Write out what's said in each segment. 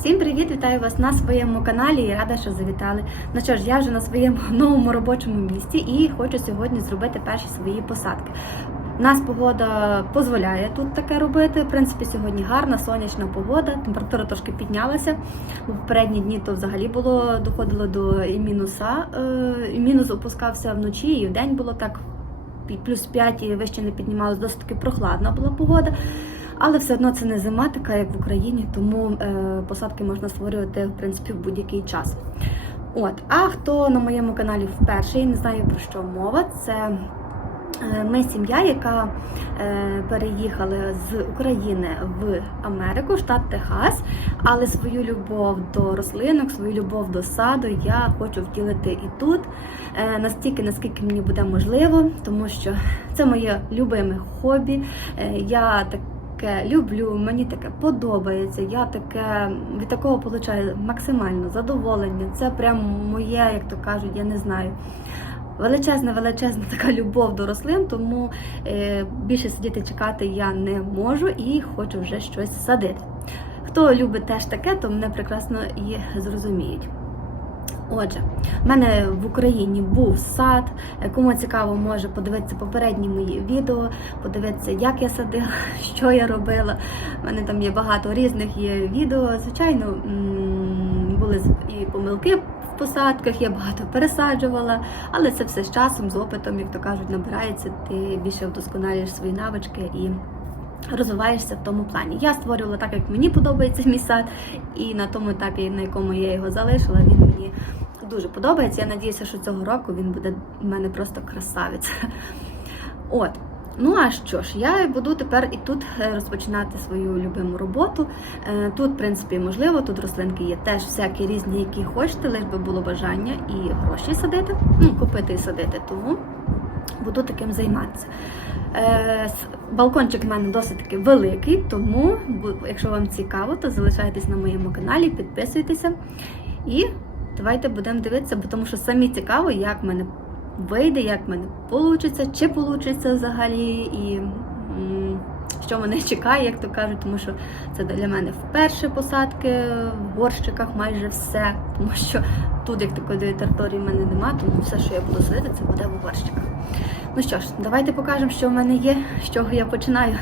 Всім привіт! Вітаю вас на своєму каналі і рада, що завітали. Ну що ж, я вже на своєму новому робочому місці і хочу сьогодні зробити перші свої посадки. У нас погода дозволяє тут таке робити. В принципі, сьогодні гарна сонячна погода, температура трошки піднялася. У попередні дні то взагалі було доходило до і мінуса. е, І мінус опускався вночі, і в день було так плюс 5 і вище не піднімалось, досить таки прохладна була погода. Але все одно це не зима, така як в Україні, тому е, посадки можна створювати в принципі в будь-який час. От, а хто на моєму каналі вперше і не знає про що мова, це е, ми сім'я, яка е, переїхала з України в Америку, штат Техас. Але свою любов до рослинок, свою любов до саду я хочу втілити і тут настільки, наскільки мені буде можливо, тому що це моє любиме хобі. Я так таке люблю, мені таке подобається. Я таке від такого получаю максимально задоволення. Це прям моє, як то кажуть, я не знаю. Величезна, величезна така любов до рослин, тому е, більше сидіти чекати я не можу і хочу вже щось садити. Хто любить теж таке, то мене прекрасно і зрозуміють. Отже, в мене в Україні був сад. Кому цікаво, може подивитися попередні мої відео, подивитися, як я садила, що я робила. У мене там є багато різних є відео. Звичайно, були і помилки в посадках, я багато пересаджувала, але це все з часом, з опитом, як то кажуть, набирається, ти більше вдосконалюєш свої навички і. Розвиваєшся в тому плані. Я створювала так, як мені подобається мій сад, і на тому етапі, на якому я його залишила, він мені дуже подобається. Я надіюся, що цього року він буде в мене просто красавець. От. Ну а що ж, я буду тепер і тут е, розпочинати свою любиму роботу. Е, Тут, в принципі, можливо, тут рослинки є теж всякі різні, які хочете, лише би було бажання і гроші садити, ну, купити і садити. Тому буду таким займатися. Е, Балкончик в мене досить таки великий, тому, якщо вам цікаво, то залишайтесь на моєму каналі, підписуйтеся. І давайте будемо дивитися, бо тому що самі цікаво, як в мене вийде, як в мене вийде, чи вийде взагалі, і що мене чекає, як то кажуть, тому що це для мене вперше посадки в горщиках майже все, тому що тут як такої території в мене немає, тому все, що я буду садити, це буде в горщиках. Ну що ж, давайте покажемо, що в мене є, з чого я починаю.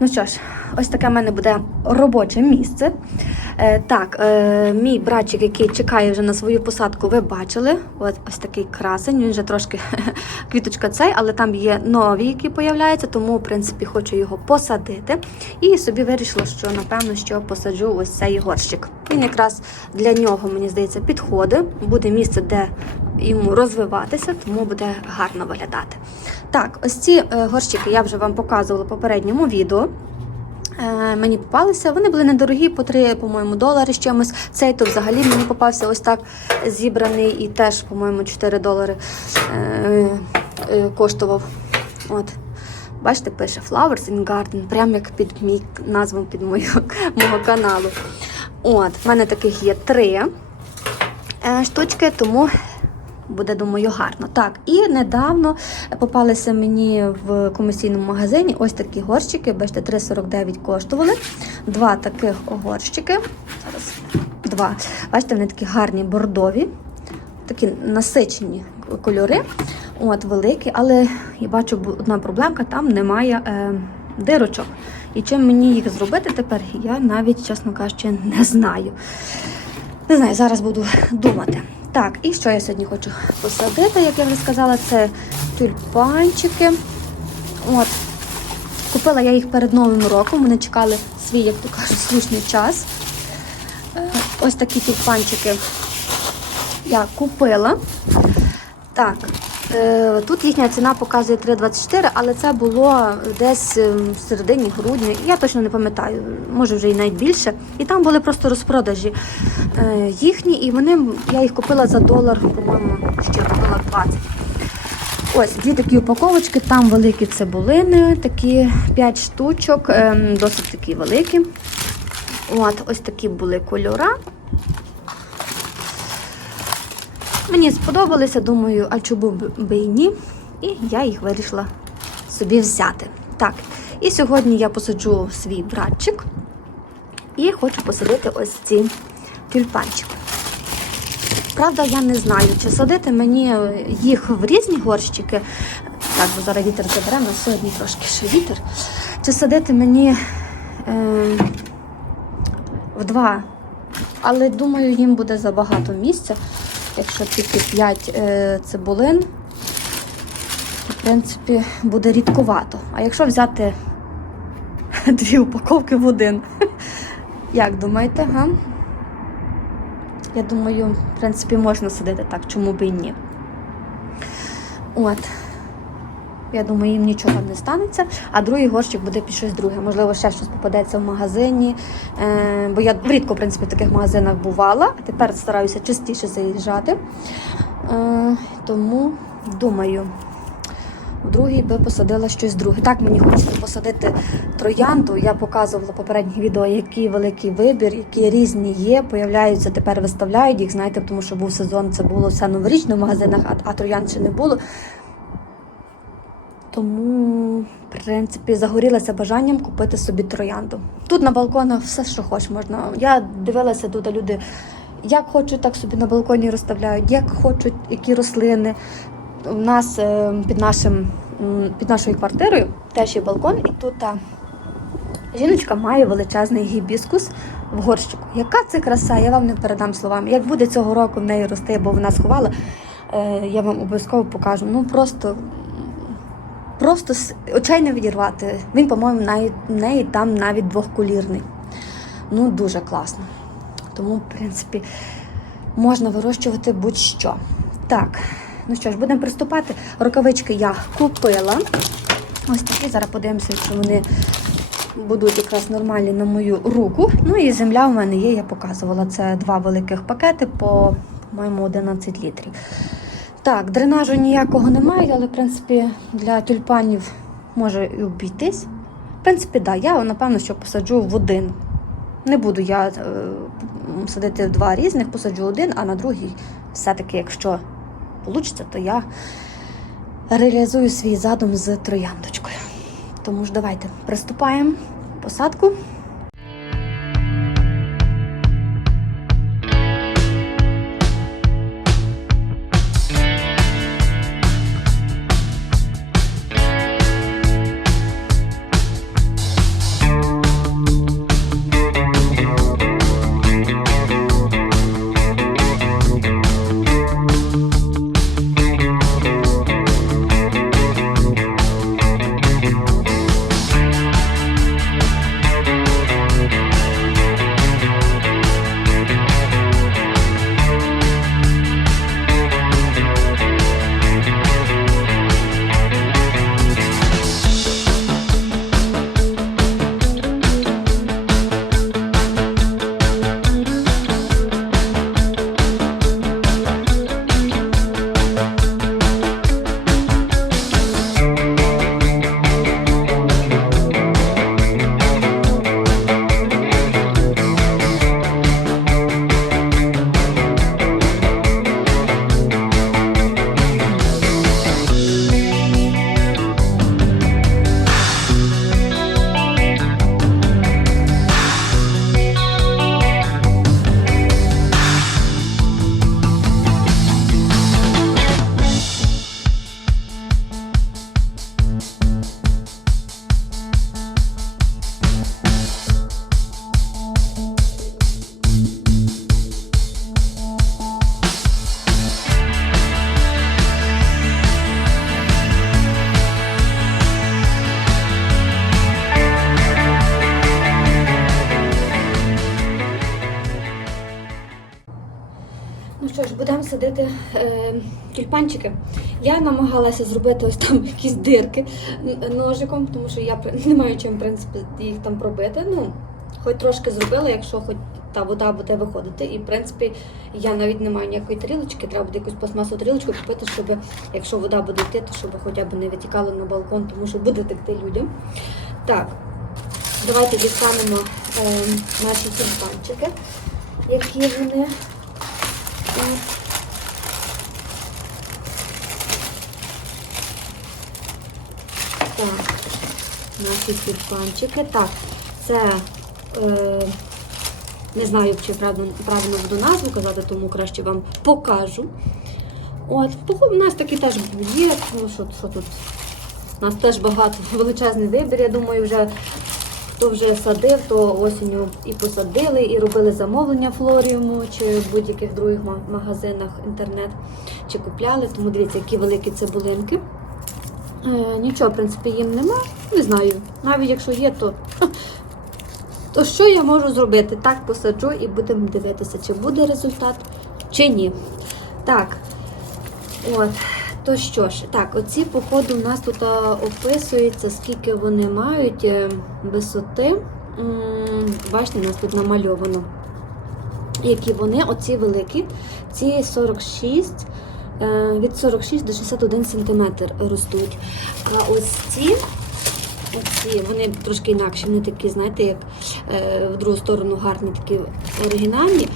Ну що ж, ось таке в мене буде робоче місце. Е, так, е, мій братчик, який чекає вже на свою посадку, ви бачили. От ось такий красень. Він вже трошки квіточка цей, але там є нові, які появляються, тому, в принципі, хочу його посадити. І собі вирішила, що напевно що посаджу ось цей горщик. Він якраз для нього, мені здається, підходить. Буде місце, де йому розвиватися, тому буде гарно виглядати. Так, ось ці е, горщики я вже вам показувала в попередньому відео. Е, мені попалися. Вони були недорогі, по 3, по-моєму, долари з чимось. Цей то взагалі мені попався ось так зібраний і теж, по-моєму, 4 долари е, е, коштував. От. Бачите, пише Flowers in Garden, прямо як під мій назву під мою, мого каналу. От, в мене таких є три штучки, тому буде, думаю, гарно. Так, і недавно попалися мені в комерційному магазині ось такі горщики. Бачите, 3,49 коштували. Два таких горщики. Зараз два. Бачите, вони такі гарні бордові, такі насичені кольори. От, великі, але я бачу одна проблемка, там немає е, дирочок. І чим мені їх зробити тепер, я навіть, чесно кажучи, не знаю. Не знаю, зараз буду думати. Так, і що я сьогодні хочу посадити, як я вже сказала, це тюльпанчики. От. Купила я їх перед Новим роком. Вони чекали свій, як то кажуть, слушний час. Е, Ось такі тюльпанчики я купила. Так, тут їхня ціна показує 3,24, але це було десь е, в середині грудня. Я точно не пам'ятаю, може вже і навіть більше. І там були просто розпродажі е, їхні, і вони я їх купила за долар, по-моєму, ще долар 20. Ось дві такі упаковочки, там великі цибулини, такі 5 штучок, ем, досить такі великі. От, ось такі були кольора. Мені сподобалися, думаю, а чому би і ні. І я їх вирішила собі взяти. Так, і сьогодні я посаджу свій братчик. І хочу посадити ось ці тюльпанчики. Правда, я не знаю, чи садити мені їх в різні горщики. Так, бо зараз вітер забере, на сьогодні трошки ще вітер. Чи садити мені е, в два. Але думаю, їм буде забагато місця. Якщо тільки 5 е, цибулин, то, в принципі, буде рідкувато. А якщо взяти дві упаковки в один, як думаєте, га? Я думаю, в принципі, можна садити так, чому б і ні. От. Я думаю, їм нічого не станеться, а другий горщик буде під щось друге. Можливо, ще щось попадеться в магазині. Е, бо я рідко, в принципі, в таких магазинах бувала, а тепер стараюся частіше заїжджати. Е, тому думаю, в другий би посадила щось друге. Так мені хочеться посадити троянду. Я показувала в попередніх відео, який великий вибір, які різні є. Появляються, тепер виставляють їх. Знаєте, тому що був сезон, це було все новорічно в магазинах, а, а троянд ще не було. Тому, в принципі, загорілася бажанням купити собі троянду. Тут на балконах все, що хочеш, можна. Я дивилася тут, люди як хочуть, так собі на балконі розставляють, як хочуть, які рослини. У нас е, під нашим під нашою квартирою теж є балкон, і тут та жіночка має величезний гібіскус в горщику. Яка це краса, я вам не передам словами. Як буде цього року в неї рости, бо вона сховала, е, я вам обов'язково покажу. Ну просто просто очей не відірвати. Він, по-моєму, в неї там навіть двохколірний. Ну, дуже класно. Тому, в принципі, можна вирощувати будь-що. Так, ну що ж, будемо приступати. Рукавички я купила. Ось такі. Зараз подивимося, якщо вони будуть якраз нормальні на мою руку. Ну і земля у мене є, я показувала. Це два великих пакети по, по-моєму, 11 літрів. Так, дренажу ніякого немає, але в принципі для тюльпанів може і обійтись. В принципі, так, да, я напевно, що посаджу в один. Не буду я е, садити в два різних, посаджу один, а на другий, все-таки, якщо вийде, то я реалізую свій задум з трояндочкою. Тому ж давайте приступаємо посадку. Садити е, тюльпанчики. Я намагалася зробити ось там якісь дирки ножиком, тому що я не маю чим в принципі їх там пробити. Ну, хоч трошки зробила, якщо хоч та вода буде виходити. І в принципі я навіть не маю ніякої тарілочки, треба буде якусь пластмасову тарілочку купити, щоб якщо вода буде йти, то щоб хоча б не витікало на балкон, тому що буде текти людям. Так, давайте дістанемо е, наші тюльпанчики, які вони. От. Так, наші тюльпанчики. Так, це е, Не знаю, чи правильно, правильно буду назву казати, тому краще вам покажу. От, у нас такі теж є, ну що, що тут? У нас теж багато величезний вибір. Я думаю, вже хто вже садив, то осінню і посадили, і робили замовлення флоріуму чи в будь-яких других магазинах інтернет, чи купляли. Тому дивіться, які великі цибулинки. Е, нічого, в принципі, їм нема. Не знаю. Навіть якщо є, то, то що я можу зробити? Так посаджу і будемо дивитися, чи буде результат, чи ні. Так. От. То що ж, так, оці походу у нас тут а, описується, скільки вони мають е, висоти. Бачите, у нас тут намальовано. Які вони, оці великі, ці 46, е, від 46 до 61 см ростуть. А ось ці, оці, вони трошки інакші, вони такі, знаєте, як е, в другу сторону гарні, такі оригінальні.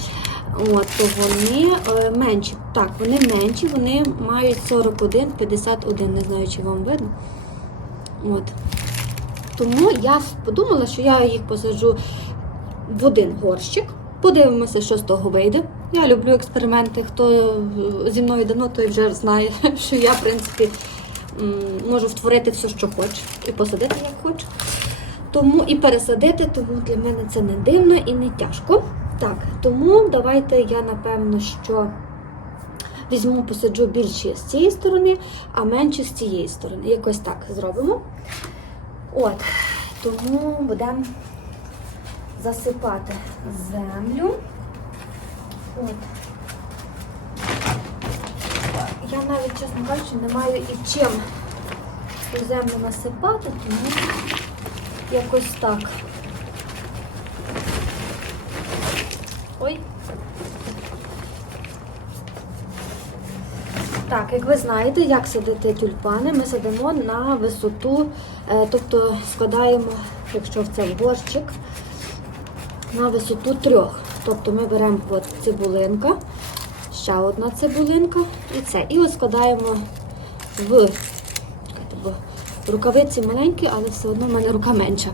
От, то вони е, менші. Так, вони менші, вони мають 41, 51, не знаю, чи вам видно. От. Тому я подумала, що я їх посаджу в один горщик. Подивимося, що з того вийде. Я люблю експерименти. Хто е, зі мною давно, той вже знає, що я, в принципі, можу втворити все, що хочу, і посадити як хочу. Тому і пересадити, тому для мене це не дивно і не тяжко. Так, тому давайте я напевно, що візьму, посаджу більші з цієї сторони, а менші з цієї сторони. Якось так зробимо. От, тому будемо засипати землю. От. Я навіть, чесно кажучи, не маю і чим цю землю насипати, тому якось так. Ой. Так, як ви знаєте, як садити тюльпани, ми садимо на висоту, е, тобто складаємо, якщо в це горщик, на висоту трьох. Тобто ми беремо от цибулинка, ще одна цибулинка і це. І складаємо в рукавиці маленькі, але все одно в мене рука менша.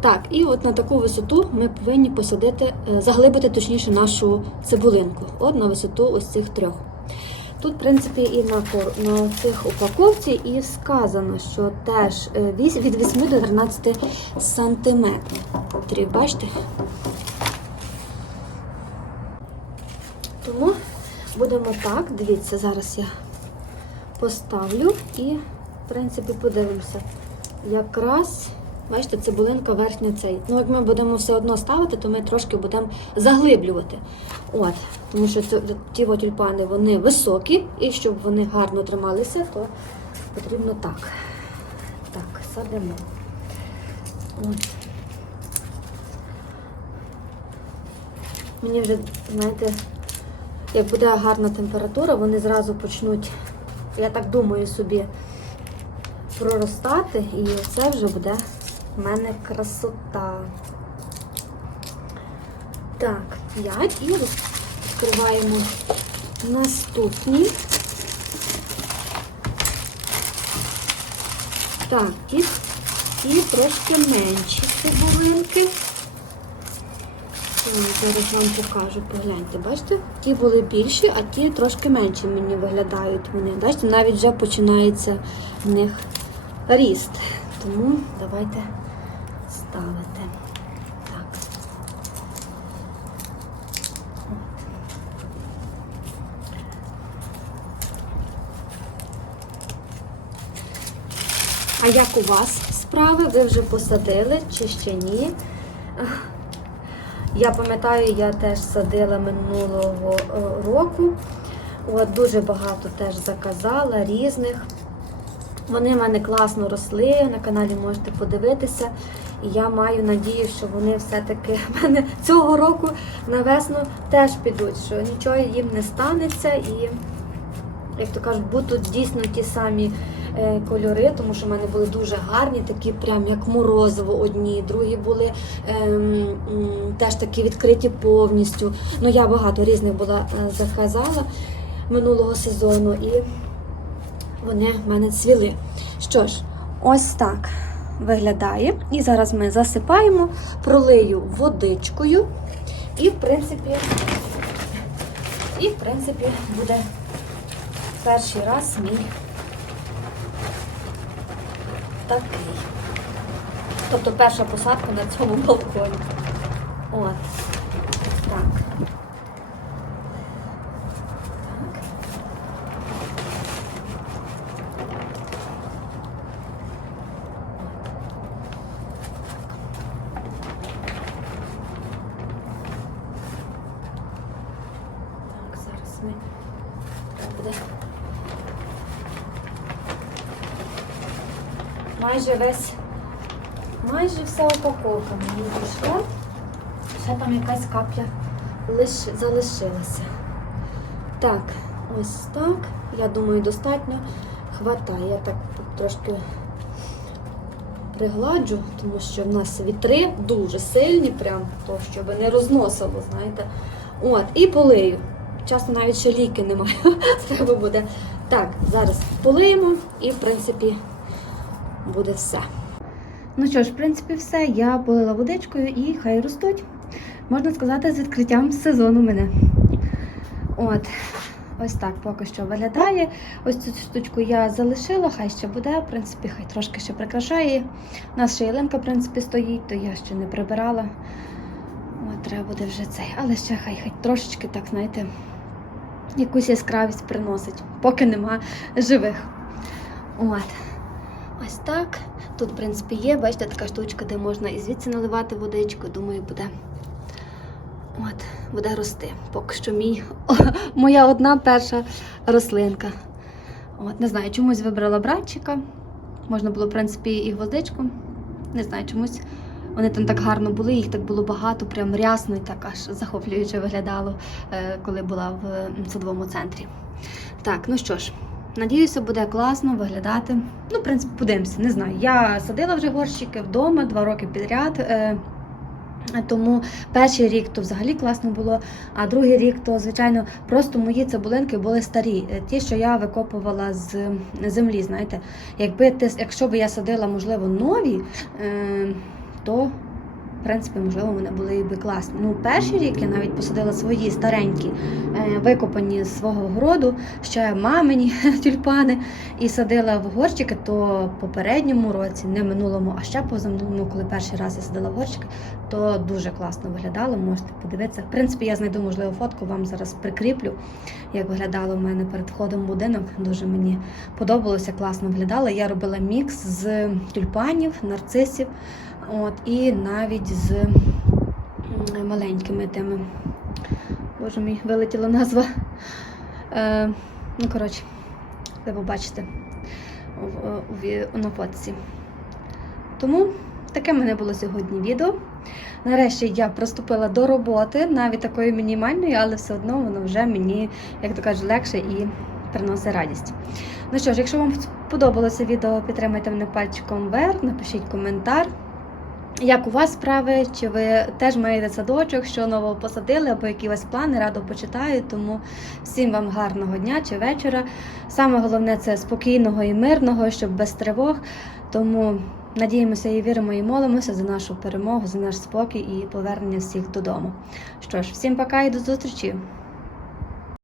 Так, і от на таку висоту ми повинні посадити, е, заглибити точніше нашу цибулинку. От на висоту ось цих трьох. Тут, в принципі, і на, на цих упаковці і сказано, що теж е, від 8 до 13 сантиметрів. Бачите? Тому будемо так. Дивіться, зараз я поставлю і, в принципі, подивимося. Якраз, бачите, цибулинка верхня цей. Ну, як ми будемо все одно ставити, то ми трошки будемо заглиблювати. От, тому що це, ті тюльпани вони високі, і щоб вони гарно трималися, то потрібно так. Так, садимо. От. Мені вже, знаєте, як буде гарна температура, вони зразу почнуть, я так думаю собі, проростати, і це вже буде в мене красота. Так, 5 і відкриваємо наступні. Так, і, і трошки менші цибулинки. Зараз вам покажу, погляньте, бачите? Ті були більші, а ті трошки менші мені виглядають вони. Бачите, навіть вже починається в них ріст. Тому давайте ставити. Так. А як у вас справи? Ви вже посадили чи ще ні? Я пам'ятаю, я теж садила минулого е, року. От, дуже багато теж заказала різних. Вони в мене класно росли, на каналі можете подивитися. І я маю надію, що вони все-таки в мене цього року на весну теж підуть, що нічого їм не станеться. І, як то кажуть, будуть дійсно ті самі кольори, тому що в мене були дуже гарні, такі прям як морозиво одні, другі були ем, теж такі відкриті повністю. Ну, я багато різних була е, заказала минулого сезону, і вони в мене цвіли. Що ж, ось так. виглядає. І зараз ми засипаємо, пролию водичкою. І, в принципі, і, в принципі, буде перший раз мій такий. Тобто перша посадка на цьому балконі. От. Так. Так. Так, зараз ми треба буде майже весь, майже вся упаковка мені дійшла. Ще там якась капля лиш, залишилася. Так, ось так. Я думаю, достатньо хватає. Я так трошки пригладжу, тому що в нас вітри дуже сильні, прям то, щоб не розносило, знаєте. От, і полию. Часто навіть ще ліки немає. Треба буде. Так, зараз полиємо і, в принципі, буде все. Ну що ж, в принципі, все. Я полила водичкою і хай ростуть. Можна сказати, з відкриттям сезону мене. От, ось так поки що виглядає. Ось цю штучку я залишила, хай ще буде. В принципі, хай трошки ще прикрашає. У нас ще ялинка, в принципі, стоїть, то я ще не прибирала. От, треба буде вже цей. Але ще хай хай трошечки, так, знаєте, якусь яскравість приносить, поки нема живих. От. Ось так. Тут, в принципі, є, бачите, така штучка, де можна і звідси наливати водичку. Думаю, буде, от, буде рости. Поки що мій, моя одна перша рослинка. От, не знаю, чомусь вибрала братчика. Можна було, в принципі, і гвоздичку. Не знаю, чомусь вони там так гарно були, їх так було багато, прям рясно і так аж захоплююче виглядало, е, коли була в садовому центрі. Так, ну що ж, надіюся, буде класно виглядати. Ну, в принципі, подивимося, не знаю. Я садила вже горщики вдома два роки підряд. е, Тому перший рік то взагалі класно було, а другий рік то, звичайно, просто мої цибулинки були старі. е, Ті, що я викопувала з землі, знаєте. Якби ти, якщо б я садила, можливо, нові, е, то в принципі, можливо, вони були б класні. Ну, перший рік я навіть посадила свої старенькі, е, викопані з свого городу, ще мамині тюльпани, і садила в горщики, то попередньому році, не минулому, а ще позаминулому, коли перший раз я садила в горщики, то дуже класно виглядало. Можете подивитися. В принципі, я знайду можливо фотку, вам зараз прикріплю, як виглядало в мене перед входом в будинок. Дуже мені подобалося, класно виглядало. Я робила мікс з тюльпанів, нарцисів. От, і навіть з маленькими тими. Боже мій, вилетіла назва. Е, ну, коротше, ви побачите на фотці. Тому таке в мене було сьогодні відео. Нарешті я приступила до роботи, навіть такої мінімальної, але все одно воно вже мені, як то кажуть, легше і приносить радість. Ну що ж, якщо вам сподобалося відео, підтримайте мене пальчиком вверх, напишіть коментар. Як у вас справи? Чи ви теж маєте садочок, що нового посадили, або які у вас плани, радо почитаю. Тому всім вам гарного дня чи вечора. Саме головне це спокійного і мирного, щоб без тривог. Тому надіємося і віримо, і молимося за нашу перемогу, за наш спокій і повернення всіх додому. Що ж, всім пока і до зустрічі!